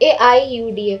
AIUDF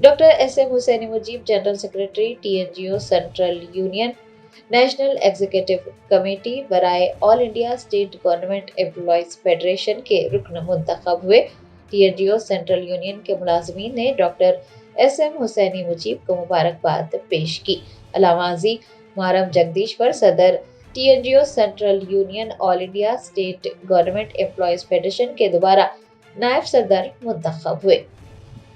doctor S M Hussain Mujeeb general secretary TNGO central union national executive committee برائے all India state government employees federation کے رکن منتخب ہوئے۔ TNGO central union کے ملازمین نے doctor S M Hussain Mujeeb کو مبارکباد پیش کی۔ علامہ ازی مارم جگدیشور صدر TNGO central union all India state government employees federation کے دوبارہ نائب صدر منتخب ہوئے۔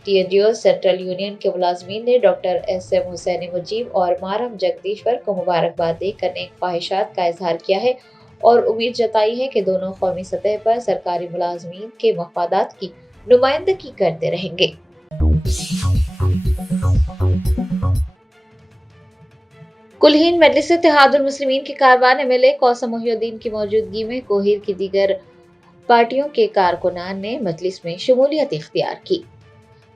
TNGO سینٹرل یونین کے ملازمین نے doctor S M Hussain Mujeeb اور مارم جگدیشور کو مبارکباد دے کر نیک خواہشات کا اظہار کیا ہے اور امید جتائی ہے کہ دونوں قومی سطح پر سرکاری ملازمین کے مفادات کی نمائندگی کرتے رہیں گے۔ کلہین مجلس اتحاد المسلمین کے کاروان MLA کوثر محی الدین کی موجودگی میں کوہیر کی دیگر پارٹیوں کے کارکنان نے مجلس میں شمولیت اختیار کی۔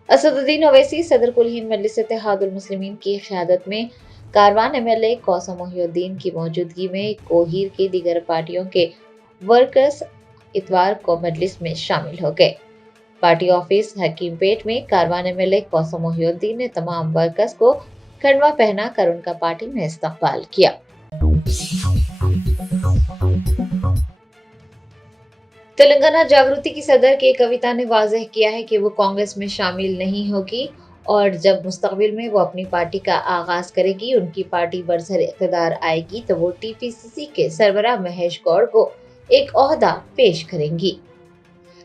اسد الدین اویسی صدر کلہین مجلس اتحاد المسلمین کی قیادت میں کاروان MLA کوثر محی الدین کی موجودگی میں کوہیر کی دیگر پارٹیوں کے ورکرز اتوار کو مجلس میں شامل ہو گئے۔ پارٹی آفس حکیم پیٹ میں کاروان MLA کوثر محی الدین نے تمام ورکرز کو کھنڈوا پہنا کر ان کا پارٹی میں استقبال کیا۔ تلنگانہ جاگرتی کی صدر کے کویتا نے واضح کیا ہے کہ وہ کانگریس میں شامل نہیں ہوگی اور جب مستقبل میں وہ اپنی پارٹی کا آغاز کرے گی، ان کی پارٹی برسر اقتدار آئے گی تو وہ TPCC کے سربراہ مہیش گوڑ کو ایک عہدہ پیش کریں گی۔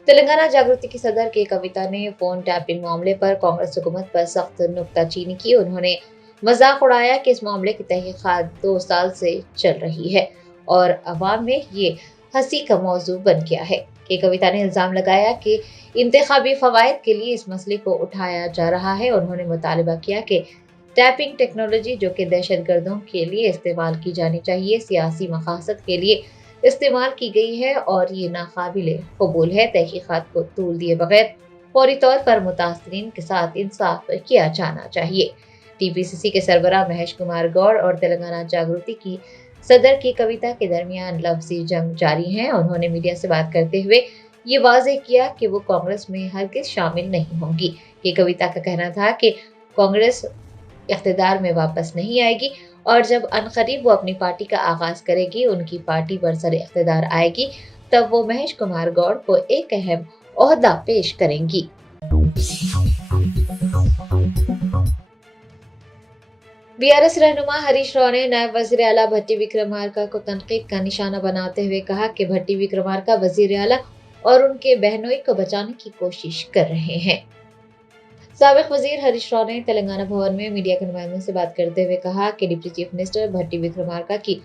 تلنگانہ جاگرتی کی صدر کے کویتا نے فون ٹیپنگ معاملے پر کانگریس حکومت پر سخت نکتہ چینی کی۔ انہوں نے مذاق اڑایا کہ اس معاملے کی تحقیقات 2 سال سے چل رہی ہے اور عوام میں یہ ہنسی کا موضوع بن گیا ہے۔ کویتا نے الزام لگایا کہ انتخابی فوائد کے لیے اس مسئلے کو اٹھایا جا رہا ہے۔ انہوں نے مطالبہ کیا کہ ٹیپنگ ٹیکنالوجی جو کہ دہشت گردوں کے لیے استعمال کی جانی چاہیے، سیاسی مقاصد کے لیے استعمال کی گئی ہے اور یہ ناقابل قبول ہے۔ تحقیقات کو طول دیے بغیر فوری طور پر متاثرین کے ساتھ انصاف کیا جانا چاہیے۔ TPCC کے سربراہ مہیش کمار گوڑ اور تلنگانہ جاگرتی کی صدر کی کویتا کے درمیان لفظی جنگ جاری ہے۔ انہوں نے میڈیا سے بات کرتے ہوئے یہ واضح کیا کہ وہ کانگریس میں ہرگز شامل نہیں ہوں گی۔ کویتا کا کہنا تھا کہ کانگریس اقتدار میں واپس نہیں آئے گی اور جب عنقریب وہ اپنی پارٹی کا آغاز کرے گی، ان کی پارٹی برسر اقتدار آئے گی، تب وہ مہیش کمار گوڑ کو ایک اہم عہدہ پیش کریں گی۔ BRS رہنما ہریش راؤ نے نائب وزیر اعلیٰ بھٹی وکرمارکا کو تنقید کا نشانہ بناتے ہوئے کہا کہ بھٹی وکرمارکا وزیر اعلیٰ اور ان کے بہنوئی کو بچانے کی کوشش کر رہے ہیں۔ سابق وزیر ہریش راؤ نے تلنگانہ بھون میں میڈیا کے نمائندوں سے بات کرتے ہوئے کہا کہ ڈپٹی چیف منسٹر بھٹی وکرمارکا کی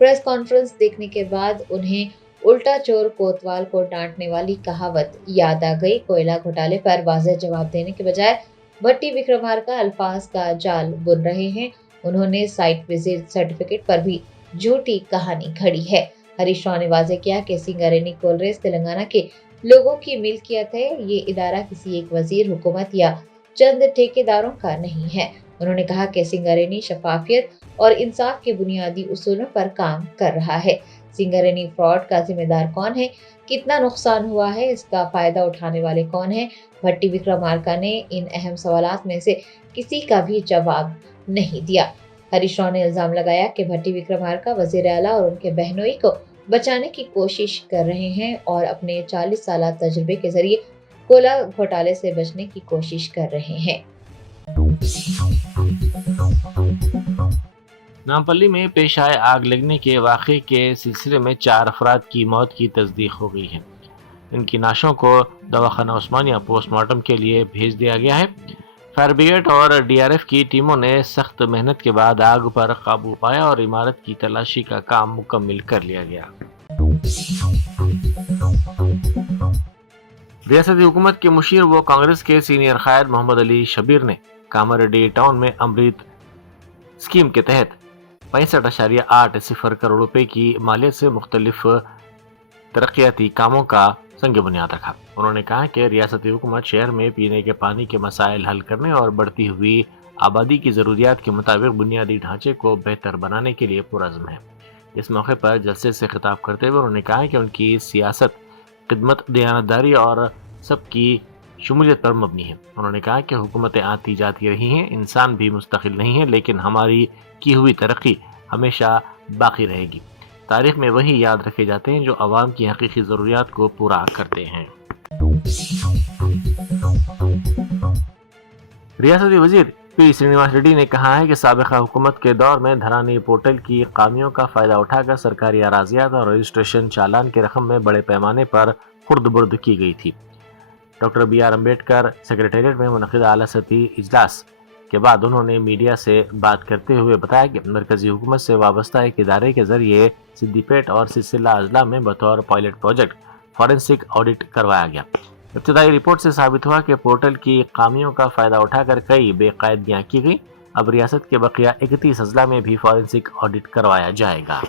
پریس کانفرنس دیکھنے کے بعد انہیں الٹا چور کوتوال کو ڈانٹنے والی کہاوت یاد آ گئی۔ کوئلہ گھوٹالے پر واضح جواب دینے کے بجائے بھٹی وکرمارکا الفاظ کا جال بن رہے ہیں۔ انہوں نے سائٹ وزٹ سرٹیفکیٹ پر بھی جھوٹی کہانی گھڑی ہے۔ ہریش راؤ نے واضح کیا کہ سنگاریڈی کولریز تلنگانہ کے لوگوں کی ملکیت ہے۔ یہ ادارہ کسی ایک وزیر، حکومت یا چند ٹھیکیداروں کا نہیں ہے۔ انہوں نے کہا کہ سنگاریڈی شفافیت اور انصاف کے بنیادی اصولوں پر کام کر رہا ہے۔ سنگاریڈی فراڈ کا ذمہ دار کون ہے، کتنا نقصان ہوا ہے، اس کا فائدہ اٹھانے والے کون ہیں؟ بھٹی وکرمارکا نے ان اہم سوالات میں سے کسی کا بھی جواب نہیں دیا۔ ہریش راؤ نے الزام لگایا کہ بھٹی وکرمارکا وزیر اعلیٰ اور ان کے بہنوئی کو بچانے کی کوشش کر رہے ہیں اور اپنے 40 سالہ تجربے کے ذریعے کوئلہ گھوٹالے سے بچنے کی کوشش کر رہے ہیں۔ نامپلی میں پیش آئے آگ لگنے کے واقعے کے سلسلے میں 4 افراد کی موت کی تصدیق ہو گئی ہے۔ ان کی نعشوں کو دواخانہ عثمانیہ پوسٹ مارٹم کے لیے بھیج دیا گیا ہے۔ فائر بریگیڈ اور DRF کی ٹیموں نے سخت محنت کے بعد آگ پر قابو پایا اور عمارت کی تلاشی کا کام مکمل کر لیا گیا۔ ریاستی حکومت کے مشیر و کانگریس کے سینئر قائد محمد علی شبیر نے کاماریڈی ٹاؤن میں امرت اسکیم کے تحت 65.80 کروڑ روپے کی مالیت سے مختلف ترقیاتی کاموں کا سنگ بنیاد رکھا۔ انہوں نے کہا کہ ریاستی حکومت شہر میں پینے کے پانی کے مسائل حل کرنے اور بڑھتی ہوئی آبادی کی ضروریات کے مطابق بنیادی ڈھانچے کو بہتر بنانے کے لیے پرعزم ہے۔ اس موقع پر جلسے سے خطاب کرتے ہوئے انہوں نے کہا کہ ان کی سیاست خدمت، دیانتداری اور سب کی شمولیت پر مبنی ہے۔ انہوں نے کہا کہ حکومتیں آتی جاتی رہی ہیں، انسان بھی مستقل نہیں ہے، لیکن ہماری کی ہوئی ترقی ہمیشہ باقی رہے گی۔ تاریخ میں وہی یاد رکھے جاتے ہیں جو عوام کی حقیقی ضروریات کو پورا کرتے ہیں۔ ریاستی وزیر پی سرینواس ریڈی نے کہا ہے کہ سابقہ حکومت کے دور میں دھرانی پورٹل کی خامیوں کا فائدہ اٹھا کر سرکاری اراضیات اور رجسٹریشن چالان کی رقم میں بڑے پیمانے پر خرد برد کی گئی تھی۔ Doctor B R Ambedkar secretariat میں منعقدہ اعلیٰ سطحی اجلاس کے بعد انہوں نے میڈیا سے بات کرتے ہوئے بتایا کہ مرکزی حکومت سے وابستہ ایک ادارے کے ذریعے سدی پیٹ اور سلسلہ اضلاع میں بطور پائلٹ پروجیکٹ فورینسک آڈٹ کروایا گیا۔ ابتدائی رپورٹ سے ثابت ہوا کہ پورٹل کی خامیوں کا فائدہ اٹھا کر کئی بے قاعدگیاں کی گئی۔ اب ریاست کے بقیہ 31 اضلاع میں بھی فورینسک آڈٹ کروایا جائے گا۔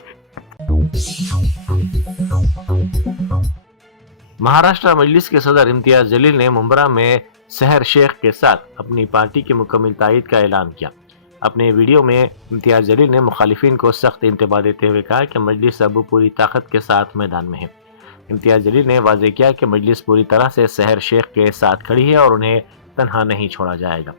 مہاراشٹر مجلس کے صدر امتیاز جلیل نے ممبرا میں سحر شیخ کے ساتھ اپنی پارٹی کی مکمل تائید کا اعلان کیا۔ اپنے ویڈیو میں امتیاز جلیل نے مخالفین کو سخت انتباہ دیتے ہوئے کہا کہ مجلس اب پوری طاقت کے ساتھ میدان میں ہے۔ امتیاز جلیل نے واضح کیا کہ مجلس پوری طرح سے سحر شیخ کے ساتھ کھڑی ہے اور انہیں تنہا نہیں چھوڑا جائے گا۔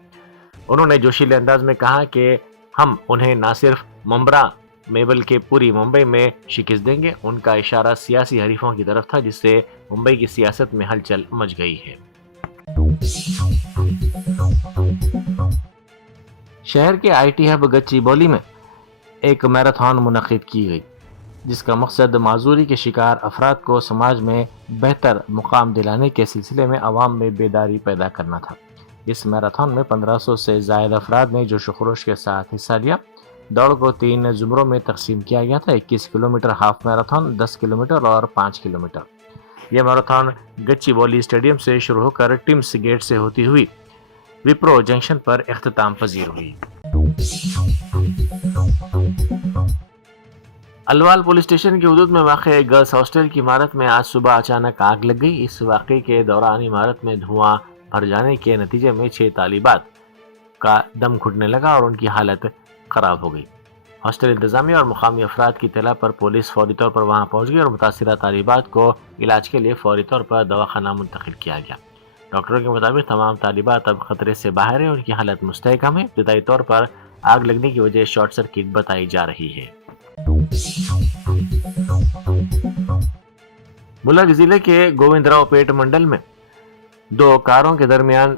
انہوں نے جوشیلے انداز میں کہا کہ ہم انہیں نہ صرف ممبرا میں بلکہ پوری ممبئی میں شکست دیں گے۔ ان کا اشارہ سیاسی حریفوں کی طرف تھا جس سے ممبئی کی سیاست میں ہلچل مچ گئی ہے۔ شہر کے آئی ٹی ہب گچی بولی میں ایک میراتھن منعقد کی گئی جس کا مقصد معذوری کے شکار افراد کو سماج میں بہتر مقام دلانے کے سلسلے میں عوام میں بیداری پیدا کرنا تھا۔ اس میراتھن میں 1500 سے زائد افراد نے جوش و خروش کے ساتھ حصہ لیا۔ دوڑ کو 3 زمروں میں تقسیم کیا گیا تھا: 21 کلومیٹر ہاف میراتھن، 10 کلومیٹر اور 5 کلومیٹر۔ یہ میراتھن گچی بولی اسٹیڈیم سے شروع ہو کر ٹمس گیٹ سے ہوتی ہوئی وپرو جنکشن پر اختتام پذیر ہوئی۔ الوال پولیس اسٹیشن کی حدود میں واقع ایک گرلز ہاسٹل کی عمارت میں آج صبح اچانک آگ لگ گئی۔ اس واقعے کے دوران عمارت میں دھواں بھر جانے کے نتیجے میں 6 طالبات کا دم گھٹنے لگا اور ان کی حالت خراب ہو گئی۔ ہاسٹل انتظامیہ اور مقامی افراد کی اطلاع پر پولیس فوری طور پر وہاں پہنچ گئی اور متاثرہ طالبات کو علاج کے لیے فوری طور پر دواخانہ منتقل کیا گیا۔ ڈاکٹروں کے مطابق تمام طالبات اب خطرے سے باہر ہیں، ان کی حالت مستحکم ہے۔ ابتدائی طور پر آگ لگنے کی وجہ شارٹ سرکٹ بتائی جا رہی ہے۔ ملک ضلع کے گووند راؤ پیٹ منڈل میں 2 کاروں کے درمیان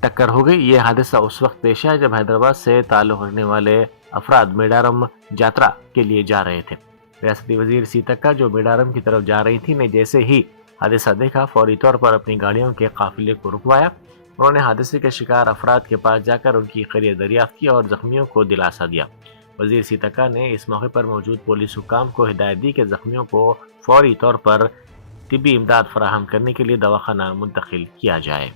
ٹکر ہو گئی۔ یہ حادثہ اس وقت پیش آیا جب حیدرآباد سے تعلق رکھنے والے افراد میڈارم جاترا کے لیے جا رہے تھے۔ ریاستی وزیر سیتکا جو میڈارم کی طرف جا رہی تھی نے جیسے ہی حادثہ دیکھا فوری طور پر اپنی گاڑیوں کے قافلے کو رکوایا۔ انہوں نے حادثے کے شکار افراد کے پاس جا کر ان کی خیریت دریافت کی اور زخمیوں کو دلاسا دیا۔ وزیر سیتکا نے اس موقع پر موجود پولیس حکام کو ہدایت دی کہ زخمیوں کو فوری طور پر طبی امداد فراہم کرنے کے لیے دواخانہ منتقل کیا جائے۔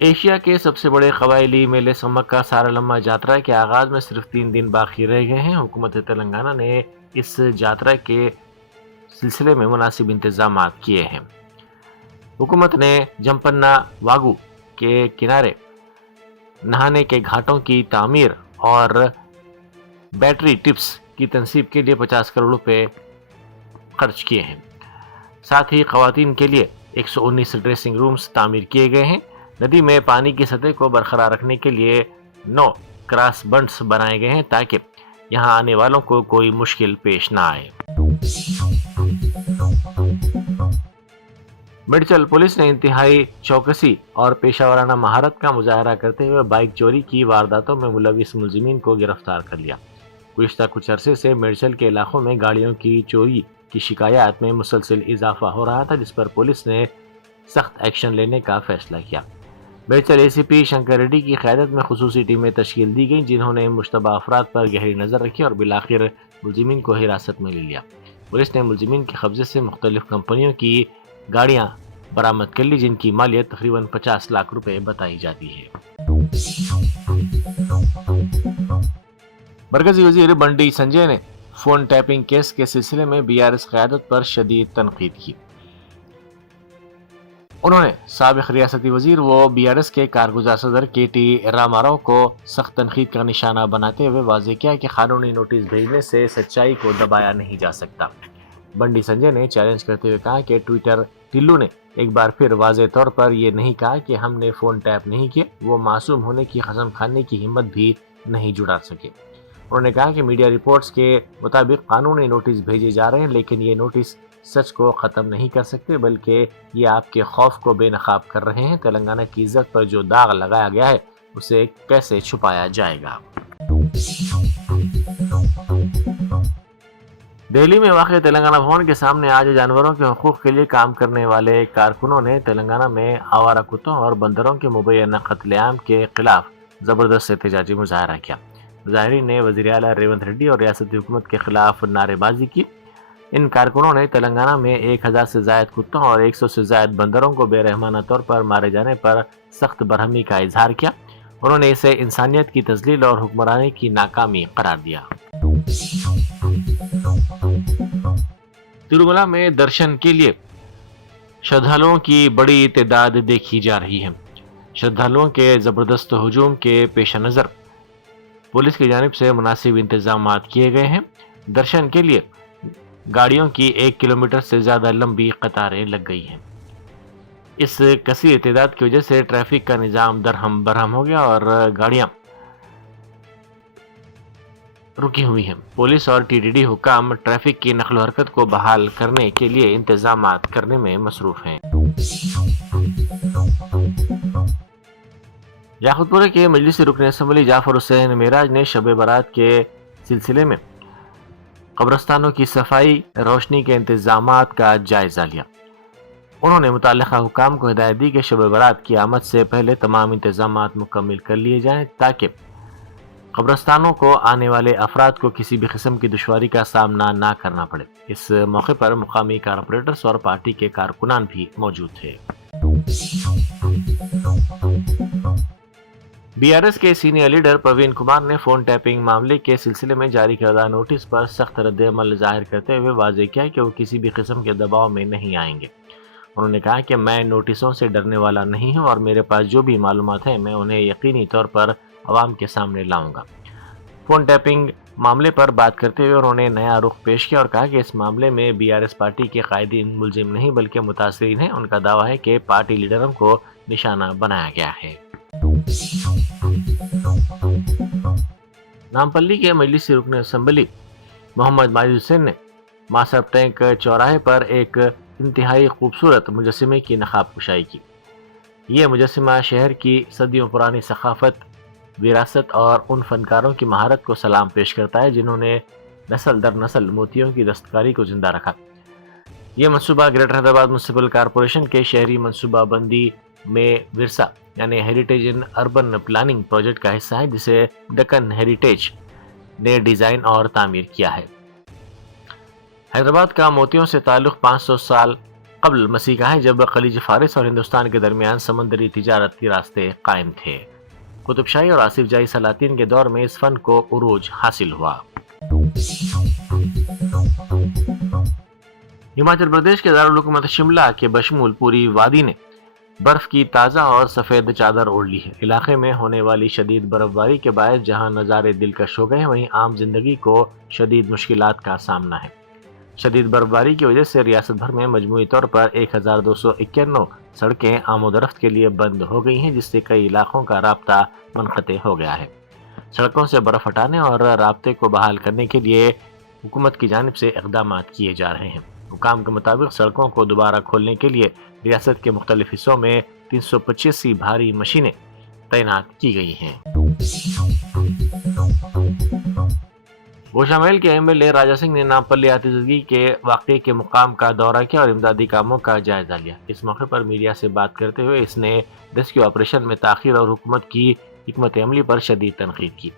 ایشیا کے سب سے بڑے قبائلی میلے سمکا سارالما جاترا کے آغاز میں صرف 3 دن باقی رہ گئے ہیں۔ حکومت تلنگانہ نے اس جاترا کے سلسلے میں مناسب انتظامات کیے ہیں۔ حکومت نے جمپنا واگو کے کنارے نہانے کے گھاٹوں کی تعمیر اور بیٹری ٹپس کی تنصیب کے لیے 50 کروڑ روپے خرچ کیے ہیں۔ ساتھ ہی خواتین کے لیے 119 ڈریسنگ رومز تعمیر کیے گئے ہیں۔ ندی میں پانی کی سطح کو برقرار رکھنے کے لیے 9 کراس بنڈز بنائے گئے ہیں تاکہ یہاں آنے والوں کو کوئی مشکل پیش نہ آئے۔ میڈچل پولیس نے انتہائی چوکسی اور پیشہ ورانہ مہارت کا مظاہرہ کرتے ہوئے بائک چوری کی وارداتوں میں ملوث ملزمین کو گرفتار کر لیا۔ گزشتہ کچھ عرصے سے میڈچل کے علاقوں میں گاڑیوں کی چوری کی شکایات میں مسلسل اضافہ ہو رہا تھا جس پر پولیس نے سخت ایکشن لینے کا فیصلہ کیا۔ میڈچل اے سی پی شنکر ریڈی کی قیادت میں خصوصی ٹیمیں تشکیل دی گئیں جنہوں نے مشتبہ افراد پر گہری نظر رکھی اور بالآخر ملزمین کو حراست میں لے لیا۔ پولیس نے ملزمین کے قبضے سے مختلف کمپنیوں کی گاڑیاں برآمد کر لی جن کی مالیت تقریباً 50 لاکھ روپے بتائی جاتی ہے۔ مرکزی وزیر بنڈی سنجے نے فون ٹیپنگ کیس کے سلسلے میں BRS قیادت پر شدید تنقید کی۔ انہوں نے سابق ریاستی وزیر و BRS کے کارگزار صدر KT راما راؤ کو سخت تنقید کا نشانہ بناتے ہوئے واضح کیا کہ قانونی نوٹس بھیجنے سے سچائی کو دبایا نہیں جا سکتا۔ بنڈی سنجے نے چیلنج کرتے ہوئے کہا کہ ٹویٹر ٹلو نے ایک بار پھر واضح طور پر یہ نہیں کہا کہ ہم نے فون ٹیپ نہیں کیا، وہ معصوم ہونے کی قسم کھانے کی ہمت بھی نہیں جٹا سکے۔ انہوں نے کہا کہ میڈیا رپورٹس کے مطابق قانونی نوٹس بھیجے جا رہے ہیں، لیکن یہ نوٹس سچ کو ختم نہیں کر سکتے بلکہ یہ آپ کے خوف کو بے نقاب کر رہے ہیں۔ تلنگانہ کی عزت پر جو داغ لگایا گیا ہے اسے کیسے چھپایا جائے گا؟ دہلی میں واقع تلنگانہ بھون کے سامنے آج جانوروں کے حقوق کے لیے کام کرنے والے کارکنوں نے تلنگانہ میں آوارہ کتوں اور بندروں کے مبینہ قتل عام کے خلاف زبردست احتجاجی مظاہرہ کیا۔ مظاہرین نے وزیر اعلیٰ ریونت ریڈی اور ریاستی حکومت کے خلاف نعرے بازی کی۔ ان کارکنوں نے تلنگانہ میں 1000 سے زائد کتوں اور 100 سے زائد بندروں کو بے رحمانہ طور پر مارے جانے پر سخت برہمی کا اظہار کیا۔ انہوں نے اسے انسانیت کی تذلیل اور حکمرانی کی ناکامی قرار دیا۔ تروملا میں درشن کے لیے شردھالوؤں کی بڑی تعداد دیکھی جا رہی ہے۔ شردھالوؤں کے زبردست ہجوم کے پیش نظر پولیس کی جانب سے مناسب انتظامات کیے گئے ہیں۔ درشن کے لیے گاڑیوں کی 1 کلومیٹر سے زیادہ لمبی قطاریں لگ گئی ہیں۔ اس کثیر تعداد کی وجہ سے ٹریفک کا نظام درہم برہم ہو گیا اور گاڑیاں رکی ہوئی ہیں۔ پولیس اور ٹی ٹی ڈی حکام ٹریفک کی نقل و حرکت کو بحال کرنے کے لیے انتظامات کرنے میں مصروف ہیں۔ یاقوت پورے کے مجلسی رکن اسمبلی جعفر حسین معراج نے شب برات کے سلسلے میں قبرستانوں کی صفائی روشنی کے انتظامات کا جائزہ لیا۔ انہوں نے متعلقہ حکام کو ہدایت دی کہ شب برات کی آمد سے پہلے تمام انتظامات مکمل کر لیے جائیں تاکہ قبرستانوں کو آنے والے افراد کو کسی بھی قسم کی دشواری کا سامنا نہ کرنا پڑے۔ اس موقع پر مقامی کارپوریٹرز اور پارٹی کے کارکنان بھی موجود تھے۔ بی آر ایس کے سینئر لیڈر پروین کمار نے فون ٹیپنگ معاملے کے سلسلے میں جاری کردہ نوٹس پر سخت رد عمل ظاہر کرتے ہوئے واضح کیا کہ وہ کسی بھی قسم کے دباؤ میں نہیں آئیں گے۔ انہوں نے کہا کہ میں نوٹسوں سے ڈرنے والا نہیں ہوں اور میرے پاس جو بھی معلومات ہیں میں انہیں یقینی طور پر عوام کے سامنے لاؤں گا۔ فون ٹیپنگ معاملے پر بات کرتے ہوئے انہوں نے نیا رخ پیش کیا اور کہا کہ اس معاملے میں بی آر ایس پارٹی کے قائدین ملزم نہیں بلکہ متاثرین ہیں۔ ان کا دعویٰ ہے کہ پارٹی لیڈروں کو نشانہ بنایا گیا ہے۔ نامپلی کے مجلسی رکن اسمبلی محمد ماجد حسین نے ماسب ٹینک چوراہے پر ایک انتہائی خوبصورت مجسمے کی نقاب کشائی کی۔ یہ مجسمہ شہر کی صدیوں پرانی ثقافت، وراثت اور ان فنکاروں کی مہارت کو سلام پیش کرتا ہے جنہوں نے نسل در نسل موتیوں کی دستکاری کو زندہ رکھا۔ یہ منصوبہ گریٹر حیدرآباد میونسپل کارپوریشن کے شہری منصوبہ بندی میں ورثہ یعنی ہیریٹیج ان اربن پلاننگ پروجیکٹ کا حصہ ہے جسے ڈکن ہیریٹیج نے ڈیزائن اور تعمیر کیا ہے۔ حیدرآباد کا موتیوں سے تعلق 500 سال قبل مسیح کا ہے جب خلیج فارس اور ہندوستان کے درمیان سمندری تجارت کے راستے قائم تھے۔ قطب شاہی اور آصف جاہی سلاطین کے دور میں اس فن کو عروج حاصل ہوا۔ ہماچل پردیش کے دارالحکومت شملہ کے بشمول پوری وادی نے برف کی تازہ اور سفید چادر اوڑھ لی ہے۔ علاقے میں ہونے والی شدید برف باری کے باعث جہاں نظارے دلکش ہو گئے ہیں وہیں عام زندگی کو شدید مشکلات کا سامنا ہے۔ شدید برف باری کی وجہ سے ریاست بھر میں مجموعی طور پر 1291 سڑکیں آمد و رفت کے لیے بند ہو گئی ہیں جس سے کئی علاقوں کا رابطہ منقطع ہو گیا ہے۔ سڑکوں سے برف ہٹانے اور رابطے کو بحال کرنے کے لیے حکومت کی جانب سے اقدامات کیے جا رہے ہیں۔ حکام کے مطابق سڑکوں کو دوبارہ کھولنے کے لیے ریاست کے مختلف حصوں میں 385 بھاری مشینیں تعینات کی گئی ہیں۔ گوشہ محل کے ایم ایل اے راجا سنگھ نے نامپلی آتشزدگی کے واقعے کے مقام کا دورہ کیا اور امدادی کاموں کا جائزہ لیا۔ اس موقع پر میڈیا سے بات کرتے ہوئے اس نے ریسکیو آپریشن میں تاخیر اور حکومت کی حکمت عملی پر شدید تنقید کی۔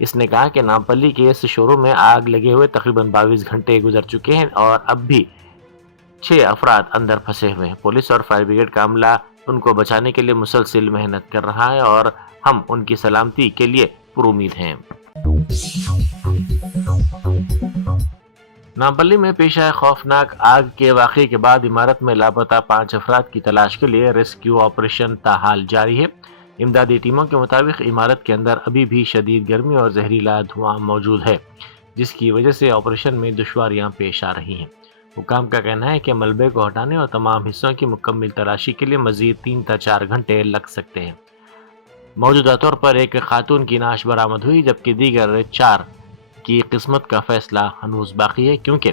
اس نے کہا کہ نامپلی کے اس شو روم میں آگ لگے ہوئے تقریباً 22 گھنٹے گزر چکے ہیں اور اب بھی 6 افراد اندر پھنسے ہوئے ہیں۔ پولیس اور فائر بریگیڈ کا عملہ ان کو بچانے کے لیے مسلسل محنت کر رہا ہے اور ہم ان کی سلامتی کے لیے پر امید ہیں۔ نامپلی میں پیش آئے خوفناک آگ کے واقعے کے بعد عمارت میں لاپتہ 5 افراد کی تلاش کے لیے ریسکیو آپریشن تاحال جاری ہے۔ امدادی ٹیموں کے مطابق عمارت کے اندر ابھی بھی شدید گرمی اور زہریلا دھواں موجود ہے جس کی وجہ سے آپریشن میں دشواریاں پیش آ رہی ہیں۔ حکام کا کہنا ہے کہ ملبے کو ہٹانے اور تمام حصوں کی مکمل تلاشی کے لیے مزید 3 تا 4 گھنٹے لگ سکتے ہیں۔ موجودہ طور پر ایک خاتون کی نعش برآمد ہوئی، جبکہ دیگر 4 کی قسمت کا فیصلہ ہنوز باقی ہے، کیونکہ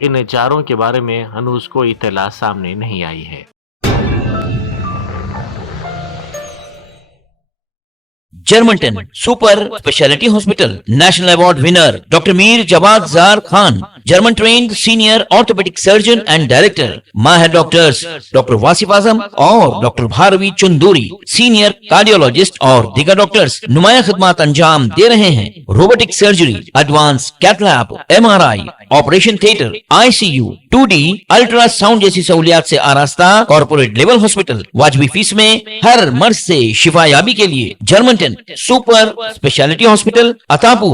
ان چاروں کے بارے میں ہنوز کوئی اطلاع سامنے نہیں آئی ہے۔ جرمنٹن super speciality hospital national award winner doctor Mir Jawad Zar Khan, German trained senior orthopaedic surgeon and director, ماہر ڈاکٹرز ڈاکٹر واصف اعظم اور doctor Bharavi Chanduri, senior cardiologist اور دیگر ڈاکٹرز نمایاں خدمات انجام دے رہے ہیں۔ Robotic surgery, advance cath lab, MRI، operation theatre, ICU، 2D ultrasound جیسی سہولیات سے آراستہ کارپوریٹ لیول ہاسپٹل، واجبی فیس میں ہر مرض سے شفا یابی کے لیے جرمنٹن سپر اسپیشلٹی ہاسپٹل، عطاپور۔